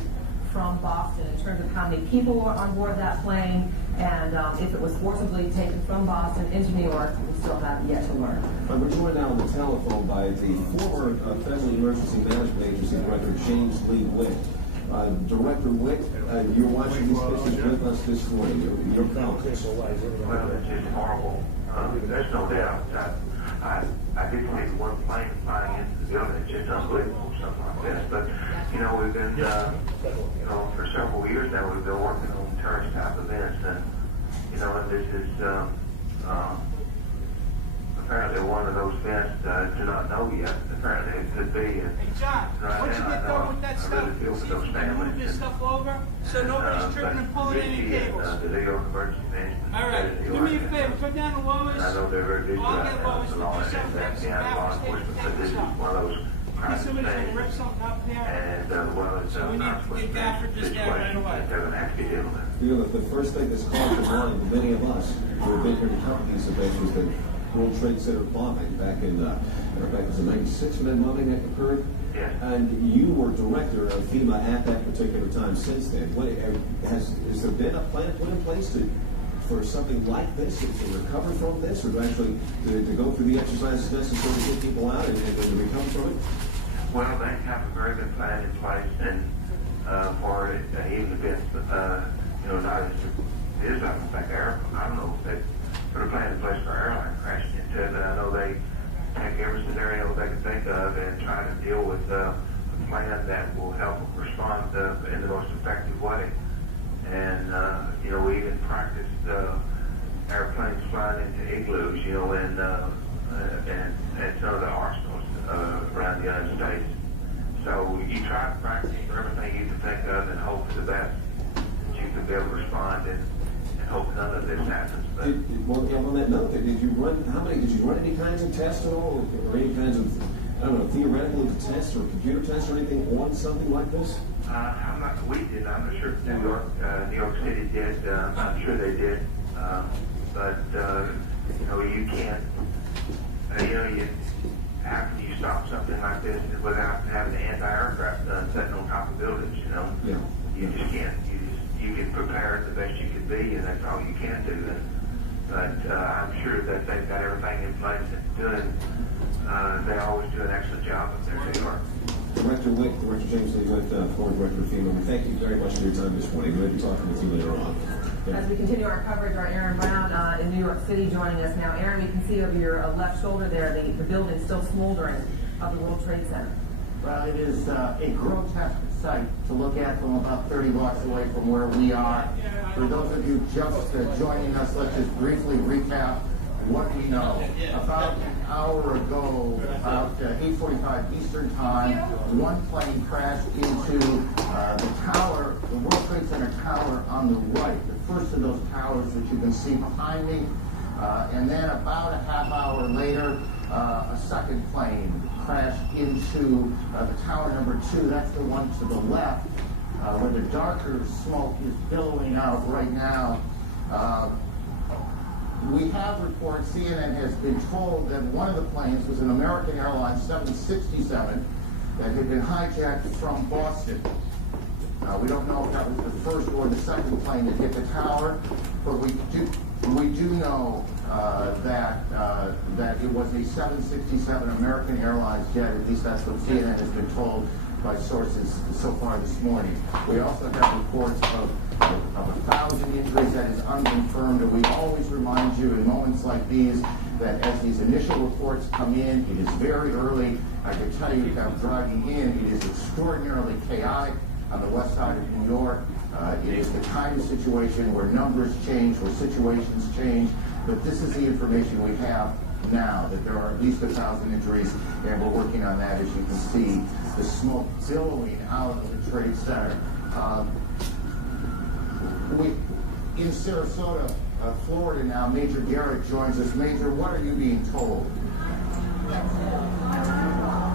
from Boston. In terms of how many people were on board that plane, and if it was forcibly taken from Boston into New York, we still have yet to learn. We're joined now on the telephone by the former Federal Emergency Management Agency Director James Lee Witt. Director Witt, you're watching these pictures with us this morning. Your comments. Well, it's horrible. There's no doubt. I did see one plane flying into the building. It's just unbelievable, something like this. But, you know, we've been, for several years now, we've been working on terrorist type events. And, you know, and this is apparently one of those events to not know yet. Apparently it could be. And hey, John, once you get done with that stuff, really see if you can move this stuff over so nobody's tripping and pulling any cables. The New York Emergency Management. All right, do me a favor, go down to Lois. I know they're very busy I'll right get now, Lois to so do all that something, is some that law baptist enforcement, but take this this is up. one of those crisis Somebody's things. gonna rip something up here. And, well, it's So we need to get Gafford this down right away. that they're gonna have to deal with. You know, the first thing that's called to mind to many of us who have been here to cover these events was the World Trade Center bombing back in, was it 96 when that bombing occurred? Yeah. And you were director of FEMA at that particular time. Since then, has there been a plan put in place for something like this, to recover from this, or to go through the exercises necessary to get people out and to recover from it? Well, they have a very good plan in place, and for it, even if it's, not as it is, I don't know if they put a plan in place for airline crashing into it, but I know they take every scenario they can think of and try to deal with a plan that will help respond in the most effective way. And, we even practiced airplanes flying into igloos, and some of the arsenals around the United States. So you try to practice for everything you can think of and hope for the best that you can be able to respond and hope none of this happens. But on that note, did you run any kinds of tests at all, or any kinds of, theoretical tests or computer tests or anything on something like this? We did. I'm not sure if New York City did. I'm sure they did. But you can't, how can you stop something like this without having the anti-aircraft sitting on top of buildings, Yeah. You just can't. You can prepare it the best you can be, and that's all you can do. But I'm sure that they've got everything in place and doing. They always do an excellent job up there in New York. Director Witt, Director James Lee Witt, former Director of FEMA, we thank you very much for your time this morning. We'll be talking with you later on. As we continue our coverage, our Aaron Brown in New York City joining us now. Aaron, we can see over your left shoulder there, the building still smoldering of the World Trade Center. Well, it is a grotesque sight to look at from about 30 blocks away from where we are. For those of you just joining us, let's just briefly recap what we know. About an hour ago, about 8:45 Eastern Time, one plane crashed into the tower, the World Trade Center tower on the right, the first of those towers that you can see behind me. And then about a half hour later, a second plane crashed into the tower number 2. That's the one to the left, where the darker smoke is billowing out right now. We have reports, CNN has been told that one of the planes was an American Airlines 767 that had been hijacked from Boston. We don't know if that was the first or the second plane that hit the tower, but we do know that it was a 767 American Airlines jet. At least that's what CNN has been told by sources so far this morning. We also have reports of 1,000 injuries. That is unconfirmed, and we always remind you in moments like these that as these initial reports come in, it is very early. I can tell you that driving in, it is extraordinarily chaotic on the west side of New York. It is the kind of situation where numbers change, where situations change, but this is the information we have now, that there are at least 1,000 injuries, and we're working on that. As you can see, the smoke billowing out of the Trade Center. In Sarasota, Florida now, Major Garrett joins us. Major, what are you being told?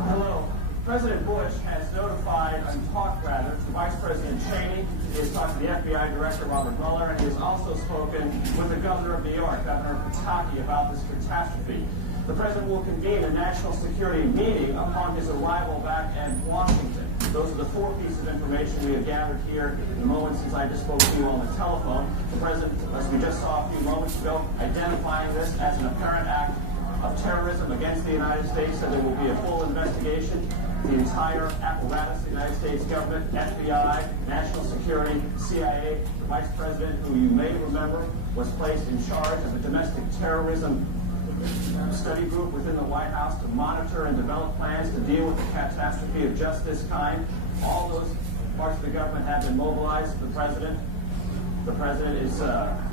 Hello. President Bush has notified, talked rather, to Vice President Cheney. He has talked to the FBI Director Robert Mueller, and he has also spoken with the Governor of New York, Governor Pataki, about this catastrophe. The President will convene a national security meeting upon his arrival back in Washington. Those are the 4 pieces of information we have gathered here in the moment since I just spoke to you on the telephone. The President, as we just saw a few moments ago, identifying this as an apparent act of terrorism against the United States, so there will be a full investigation. The entire apparatus of the United States government, FBI, national security, CIA, the Vice President, who you may remember was placed in charge of a domestic terrorism study group within the White House to monitor and develop plans to deal with the catastrophe of just this kind. All those parts of the government have been mobilized. The President is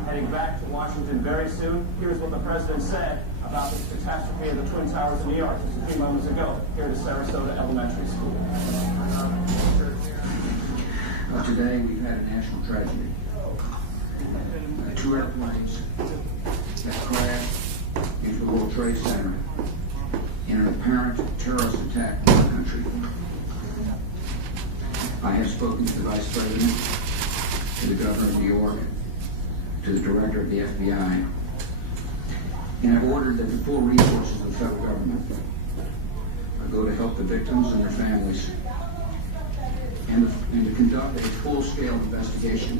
heading back to Washington very soon. Here's what the President said about this catastrophe of the Twin Towers in New York just a few moments ago here at Sarasota Elementary School. Today we've had a national tragedy. 2 airplanes that crashed into the World Trade Center in an apparent terrorist attack on the country. I have spoken to the Vice President, to the Governor of New York, to the Director of the FBI, and I've ordered that the full resources of the federal government go to help the victims and their families, and to conduct a full-scale investigation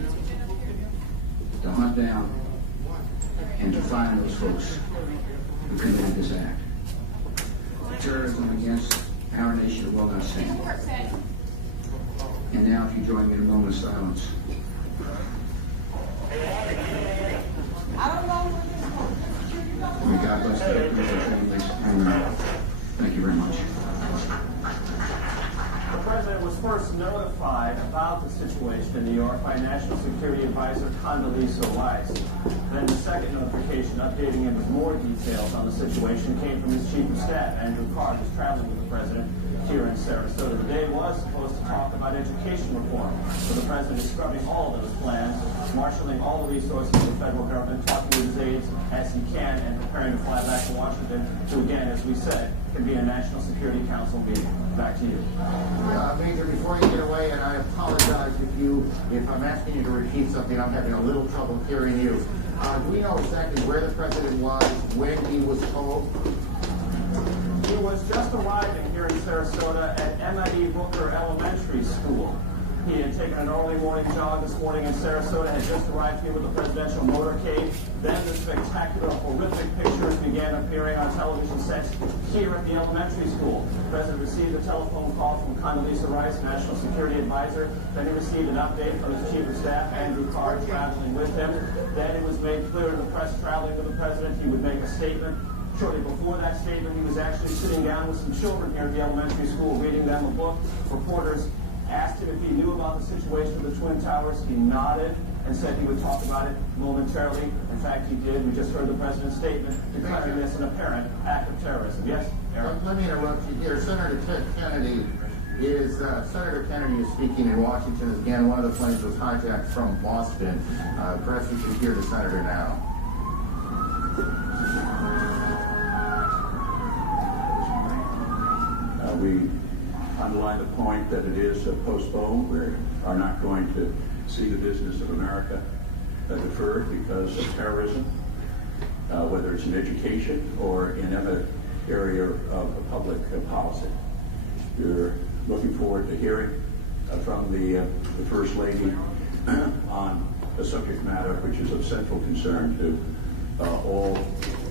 to hunt down and to find those folks who committed this act. Terrorism against our nation will not stand. And now, if you join me in a moment of silence. May God bless the families. Thank you very much. The President was first notified about the situation in New York by National Security Advisor Condoleezza Rice. Then the second notification updating him with more details on the situation came from his Chief of Staff, Andrew Carr, who's traveling with the President here in Sarasota. The day was supposed to talk about education reform, so the President is scrubbing all of those plans, marshaling all the resources of the federal government, talking with his aides as he can, and preparing to fly back to Washington to, again, as we said, can be a National Security Council meeting. Back to you. Major, before you get away, and I apologize if I'm asking you to repeat something, I'm having a little trouble hearing you. Do we know exactly where the President was when he was told? He was just arriving here in Sarasota at Emma E. Booker Elementary School. He had taken an early morning jog this morning in Sarasota, had just arrived here with the presidential motorcade. Then the spectacular, horrific pictures began appearing on television sets here at the elementary school. The President received a telephone call from Condoleezza Rice, National Security Advisor. Then he received an update from his Chief of Staff, Andrew Carr, traveling with him. Then it was made clear to the press traveling with the President he would make a statement. Shortly before that statement, he was actually sitting down with some children here at the elementary school, reading them a book. Reporters asked him if he knew about the situation of the Twin Towers. He nodded and said he would talk about it momentarily. In fact, he did. We just heard the President's statement declaring this an apparent act of terrorism. Yes, Eric? Let me interrupt you here. Senator Kennedy is speaking in Washington. Again, one of the planes was hijacked from Boston. Perhaps you can hear the Senator now. We underline the point that it is postponed. We are not going to see the business of America deferred because of terrorism, whether it's in education or in other area of public policy. We're looking forward to hearing from the First Lady on a subject matter which is of central concern to all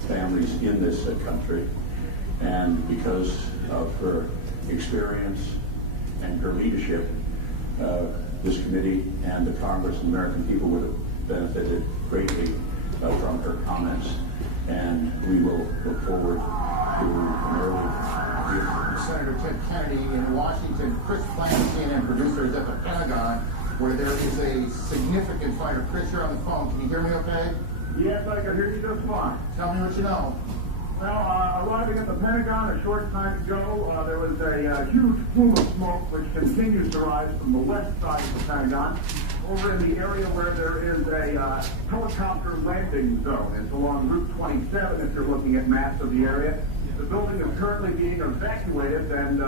families in this country. And because of her experience and her leadership, this committee and the Congress and American people would have benefited greatly from her comments. And we will look forward to an early Senator Ted Kennedy in Washington. Chris Plant, CNN producer, is at the Pentagon, where there is a significant fire. Chris, you're on the phone. Can you hear me okay? Yes, I can hear you just fine. Tell me what you know. Well, arriving at the Pentagon a short time ago, there was a huge plume of smoke which continues to rise from the west side of the Pentagon over in the area where there is a helicopter landing zone. It's along Route 27 if you're looking at maps of the area. The building is currently being evacuated, and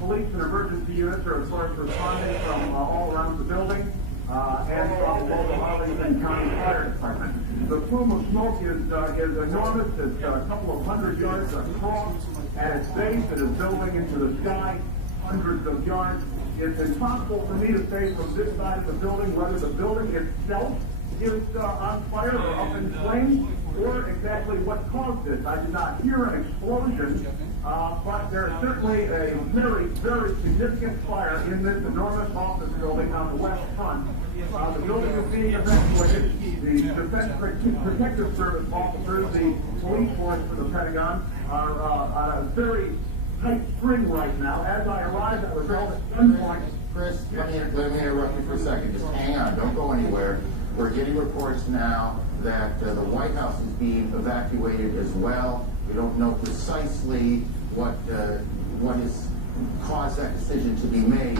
police and emergency units are, of course, responding from all around the building and from the local Arlington County Fire Department. The plume of smoke is enormous. It's a couple of hundred yards across. At its base, it is building into the sky, hundreds of yards. It's impossible for me to say from this side of the building whether the building itself is on fire or up in flames, or exactly what caused it. I did not hear an explosion, but there is certainly a very, very significant fire in this enormous office building on the west front. The building is being evacuated. The Defense Protective Service officers, the police force for the Pentagon, are on a very tight string right now. As I arrived, I was held at gunpoint. Chris, let me interrupt you for a second. Just hang on. Don't go anywhere. We're getting reports now that the White House is being evacuated as well. We don't know precisely what has caused that decision to be made,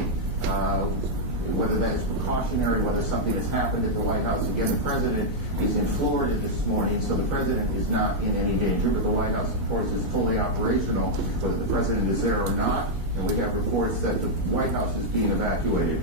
whether that is precautionary, whether something has happened at the White House. Again, the president is in Florida this morning, so the president is not in any danger, but the White House, of course, is fully operational, whether the president is there or not. And we have reports that the White House is being evacuated.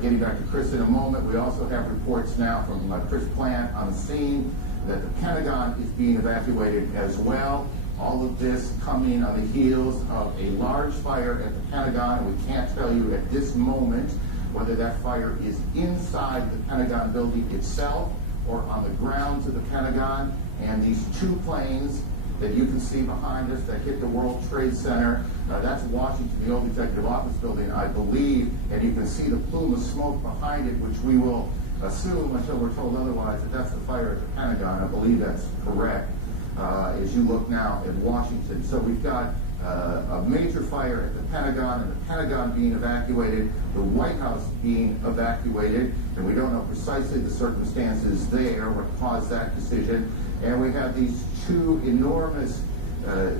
Getting back to Chris in a moment, we also have reports now from Chris Plant on the scene that the Pentagon is being evacuated as well. All of this coming on the heels of a large fire at the Pentagon. We can't tell you at this moment whether that fire is inside the Pentagon building itself or on the grounds of the Pentagon. And these two planes that you can see behind us that hit the World Trade Center, that's Washington, the old executive office building, I believe, and you can see the plume of smoke behind it, which we will assume until we're told otherwise that that's the fire at the Pentagon. I believe that's correct as you look now at Washington. So we've got a major fire at the Pentagon, and the Pentagon being evacuated, the White House being evacuated, and we don't know precisely the circumstances there, what caused that decision. And we have these two enormous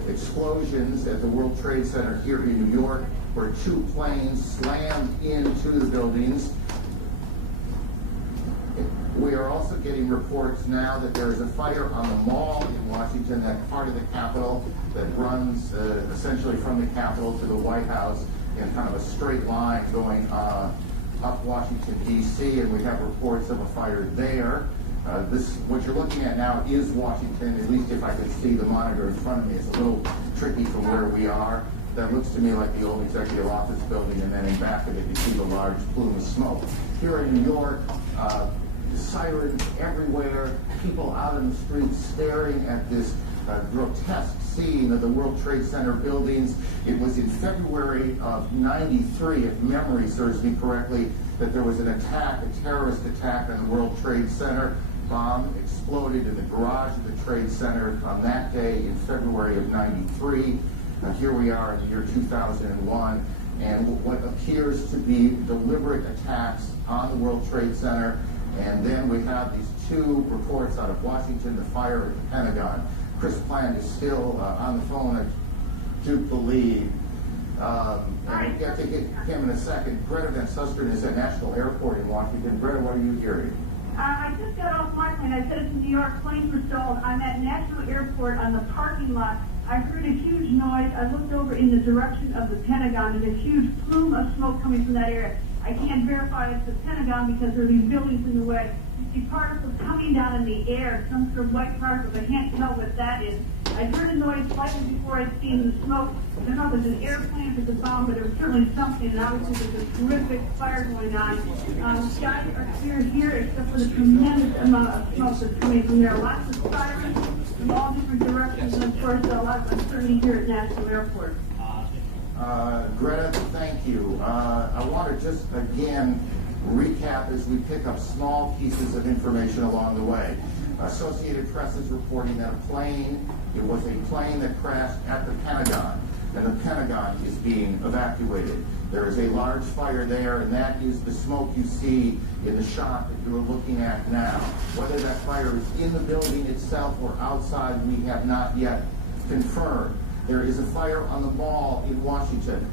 explosions at the World Trade Center here in New York, where two planes slammed into the buildings. We are also getting reports now that there is a fire on the mall in Washington, that part of the Capitol that runs essentially from the Capitol to the White House in kind of a straight line going up Washington, D.C., and we have reports of a fire there. What you're looking at now is Washington, at least if I could see the monitor in front of me. It's a little tricky from where we are. That looks to me like the old executive office building, and then in back of it you see the large plume of smoke. Here in New York, sirens everywhere, people out in the streets staring at this grotesque scene of the World Trade Center buildings. It was in February of '93, if memory serves me correctly, that there was an attack, a terrorist attack on the World Trade Center. Bomb exploded in the garage of the Trade Center on that day in February of '93. Here we are in the year 2001, and what appears to be deliberate attacks on the World Trade Center. And then we have these two reports out of Washington, the fire at the Pentagon. Chris Plant is still on the phone, I do believe. And we'll get to him in a second. Greta Van Susteren is at National Airport in Washington. Greta, what are you hearing? I just got off my plane. I said it's New York. Planes were stalled. I'm at National Airport on the parking lot. I heard a huge noise. I looked over in the direction of the Pentagon, and a huge plume of smoke coming from that area. I can't verify it's the Pentagon because there are these buildings in the way. You see particles coming down in the air, some sort of white particles. I can't tell what that is. I heard a noise slightly before I'd seen the smoke. I don't know if it's an airplane, if it's a bomb, but it was certainly something, and obviously there's a terrific fire going on. Skies are clear here, except for the tremendous amount of smoke that's coming from there. Lots of sirens from all different directions, and of course, a lot of uncertainty here at National Airport. Greta, thank you. I want to just again recap as we pick up small pieces of information along the way. Associated Press is reporting that it was a plane that crashed at the Pentagon, and the Pentagon is being evacuated. There is a large fire there, and that is the smoke you see in the shot that you're looking at now. Whether that fire is in the building itself or outside, we have not yet confirmed. There is a fire on the mall in Washington.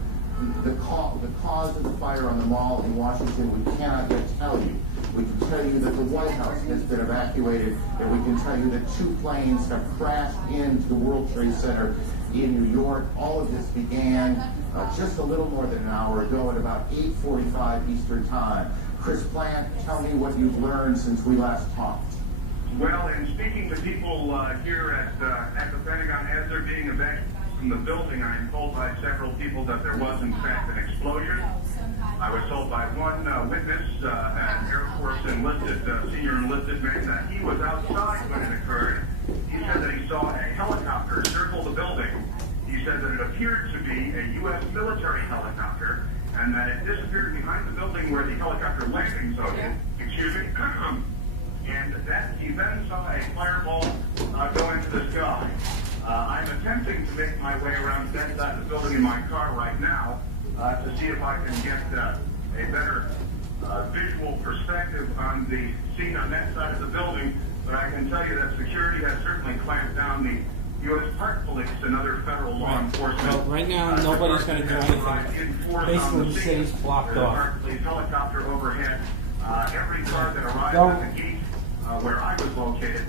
The cause of the fire on the mall in Washington, we cannot yet tell you. We can tell you that the White House has been evacuated, and we can tell you that 2 planes have crashed into the World Trade Center in New York. All of this began just a little more than an hour ago at about 8:45 Eastern Time. Chris Plant, tell me what you've learned since we last talked. Well, in speaking to people here at the Pentagon as they're being evacuated from the building, I am told by several people that there was in fact an explosion. I was told by one witness, an Air Force senior enlisted man, that he was outside when it occurred. He said that he saw a helicopter circle the building. He said that it appeared to be a U.S. military helicopter, and that it disappeared behind the building where the helicopter landing zone is. Excuse me. And that he then saw a fireball go into the sky. I'm attempting to make my way around that side of the building in my car right now to see if I can get a better visual perspective on the scene on that side of the building. But I can tell you that security has certainly clamped down the U.S. Park Police and other federal law enforcement. Well, right now, nobody's going to do anything. Basically, the city's blocked off. Park Police helicopter overhead. Every car that arrived at the gate where I was located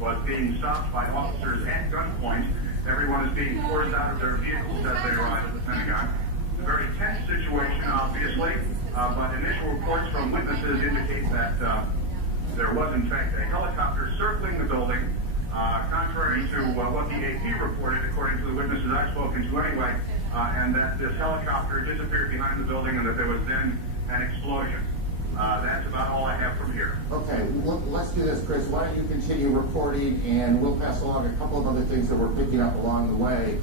was being stopped by officers at gunpoint. Everyone is being forced out of their vehicles as they arrive at the Pentagon. It's a very tense situation, obviously, but initial reports from witnesses indicate that there was, in fact, a helicopter circling the building, contrary to what the AP reported, according to the witnesses I've spoken to anyway, and that this helicopter disappeared behind the building and that there was then an explosion. That's about all I have from here. Okay, let's do this, Chris. Why don't you continue reporting, and we'll pass along a couple of other things that we're picking up along the way.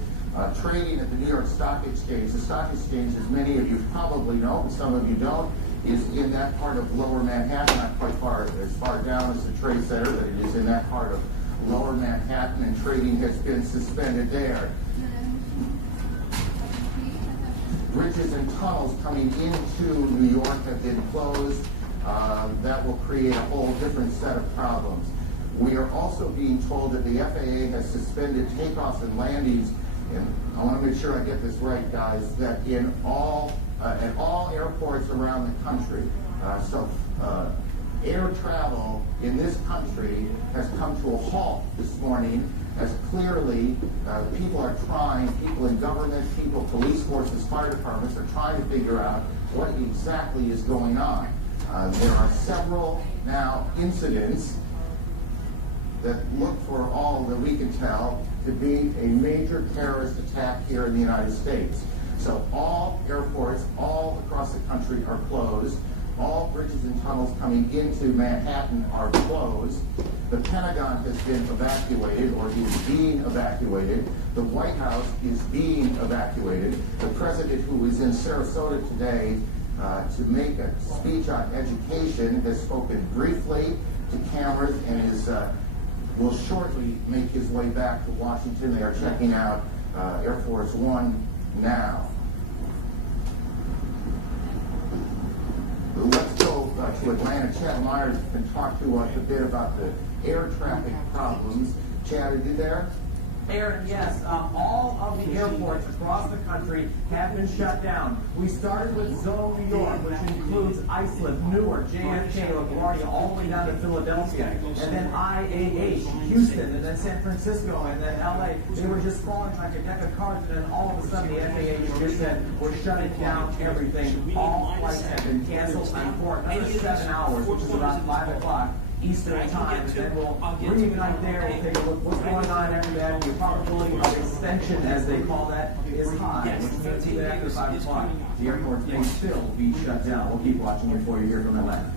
Trading at the New York Stock Exchange. The Stock Exchange, as many of you probably know, but some of you don't, is in that part of Lower Manhattan, not quite as far down as the Trade Center, but it is in that part of Lower Manhattan, and trading has been suspended there. Bridges and tunnels coming into New York have been closed. That will create a whole different set of problems. We are also being told that the FAA has suspended takeoffs and landings, and I want to make sure I get this right, guys, that at all airports around the country. Air travel in this country has come to a halt this morning, as clearly people in government, police forces, fire departments are trying to figure out what exactly is going on. There are several now incidents that look, for all that we can tell, to be a major terrorist attack here in the United States. So all airports all across the country are closed. All bridges and tunnels coming into Manhattan are closed. The Pentagon has been evacuated, or is being evacuated. The White House is being evacuated. The president, who is in Sarasota today to make a speech on education, has spoken briefly to cameras and will shortly make his way back to Washington. They are checking out Air Force One now. Let's go to Atlanta. Chad Myers can talk to us a bit about the air traffic problems. Chad, are you there? Aaron, yes. All of the airports across the country have been shut down. We started with Zone New York, which includes Iceland, Newark, JFK, LaGuardia, all the way down to Philadelphia, and then IAH, Houston, and then San Francisco, and then LA. They were just falling like a deck of cards, and then all of a sudden the FAA just said, we're shutting down everything. All flights have been canceled for another 7 hours, which is about 5 o'clock. Eastern time, and then we'll reignite there. We'll take a look what's going on after that. The probability of extension, as they call that, is high, which means even after 5 o'clock, the airports may still be shut down. We'll keep watching before you hear from Atlanta.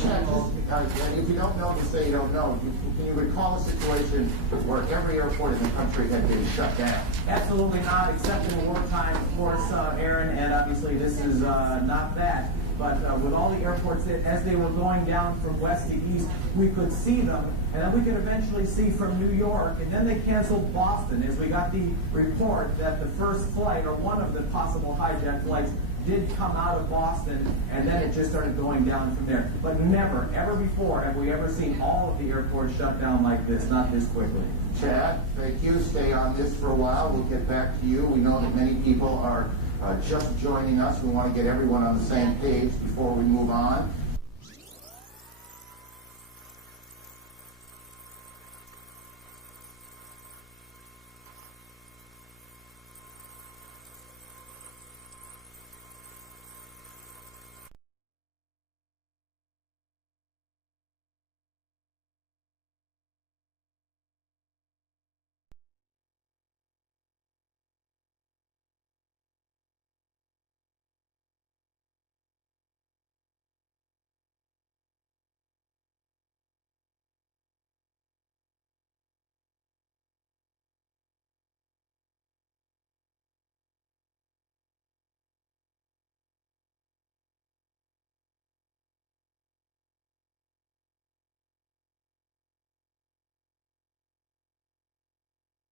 Chad, if you don't know, just say you don't know. Can you recall a situation where every airport in the country had been shut down? Absolutely not, except in wartime, of course, Aaron, and obviously this is not that. But with all the airports, as they were going down from west to east, we could see them, and then we could eventually see from New York, and then they canceled Boston, as we got the report that the first flight, or one of the possible hijack flights, did come out of Boston, and then it just started going down from there. But never, ever before have we ever seen all of the airports shut down like this, not this quickly. Chad, thank you. Stay on this for a while. We'll get back to you. We know that many people are just joining us. We want to get everyone on the same page before we move on.